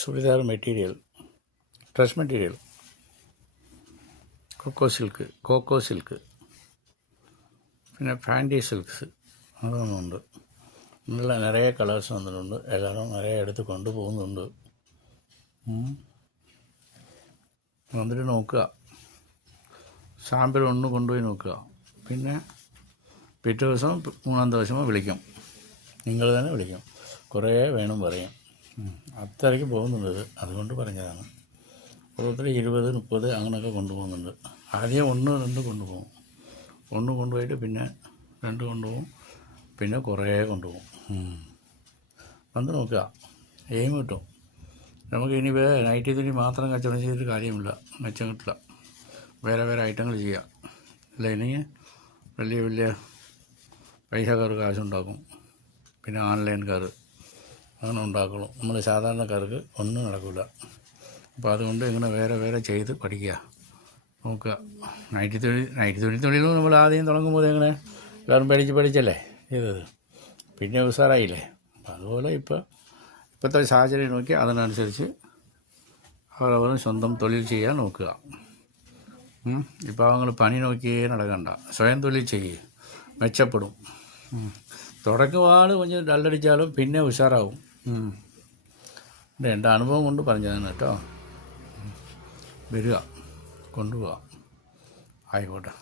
Churidar material, dress material, കോക്കോ silk, പിന്നെ ഫാൻറ്റി സിൽക്സ് അതൊന്നുമുണ്ട്. നല്ല നിറയെ കളേഴ്സ് വന്നിട്ടുണ്ട്. എല്ലാവരും നിറയെ എടുത്ത് കൊണ്ടുപോകുന്നുണ്ട്. വന്നിട്ട് നോക്കുക, സാമ്പിൾ ഒന്ന് കൊണ്ടുപോയി നോക്കുക. പിന്നെ പിറ്റേ ദിവസം 3-ാം ദിവസമോ വിളിക്കും, നിങ്ങൾ തന്നെ വിളിക്കും. കുറേ വേണം പറയും. അത്രയ്ക്ക് പോകുന്നുണ്ട്. അതുകൊണ്ട് പറഞ്ഞതാണ്. ഓരോരുത്തർ 20-30 അങ്ങനെയൊക്കെ കൊണ്ടുപോകുന്നുണ്ട്. ആദ്യം 1-2 കൊണ്ടുപോകും. 1 കൊണ്ടുപോയിട്ട് പിന്നെ 2 കൊണ്ടുപോകും, പിന്നെ കുറേ കൊണ്ടുപോകും. വന്ന് നോക്കുക, എയിം കിട്ടും. നമുക്ക് ഇനി നൈറ്റി തുണി മാത്രം കച്ചവടം ചെയ്തിട്ട് കാര്യമില്ല, മെച്ചം കിട്ടില്ല. വേറെ വേറെ ഐറ്റങ്ങൾ ചെയ്യുക. അല്ല ഇല്ലെങ്കിൽ വലിയ പൈസക്കാർ കാശുണ്ടാക്കും. പിന്നെ ഓൺലൈൻകാർ അങ്ങനെ ഉണ്ടാക്കുള്ളൂ. നമ്മൾ സാധാരണക്കാർക്ക് ഒന്നും നടക്കില്ല. അപ്പോൾ അതുകൊണ്ട് ഇങ്ങനെ വേറെ ചെയ്ത് പഠിക്കുക, നോക്കുക. നൈറ്റി തുണിയിലും നമ്മൾ ആദ്യം തുടങ്ങുമ്പോൾ എങ്ങനെ എല്ലാവരും പഠിച്ചല്ലേ ചെയ്തത്, പിന്നെ ഉഷാറായില്ലേ. അപ്പോൾ അതുപോലെ ഇപ്പോഴത്തെ സാഹചര്യം നോക്കി അതിനനുസരിച്ച് അവരവർ സ്വന്തം തൊഴിൽ ചെയ്യാൻ നോക്കുക. ഇപ്പോൾ നിങ്ങൾ പണി നോക്കിയേ നടക്കണ്ട, സ്വയം തൊഴിൽ ചെയ്യുക, മെച്ചപ്പെടും. തുടക്കപാട് கொஞ்சம் ഡല്ലടിച്ചാലും പിന്നെ ഉഷാറാവും. എൻ്റെ അനുഭവം കൊണ്ട് പറഞ്ഞതാണ് കേട്ടോ. വരിക, കൊണ്ടുപോവാം. ആയിക്കോട്ടെ.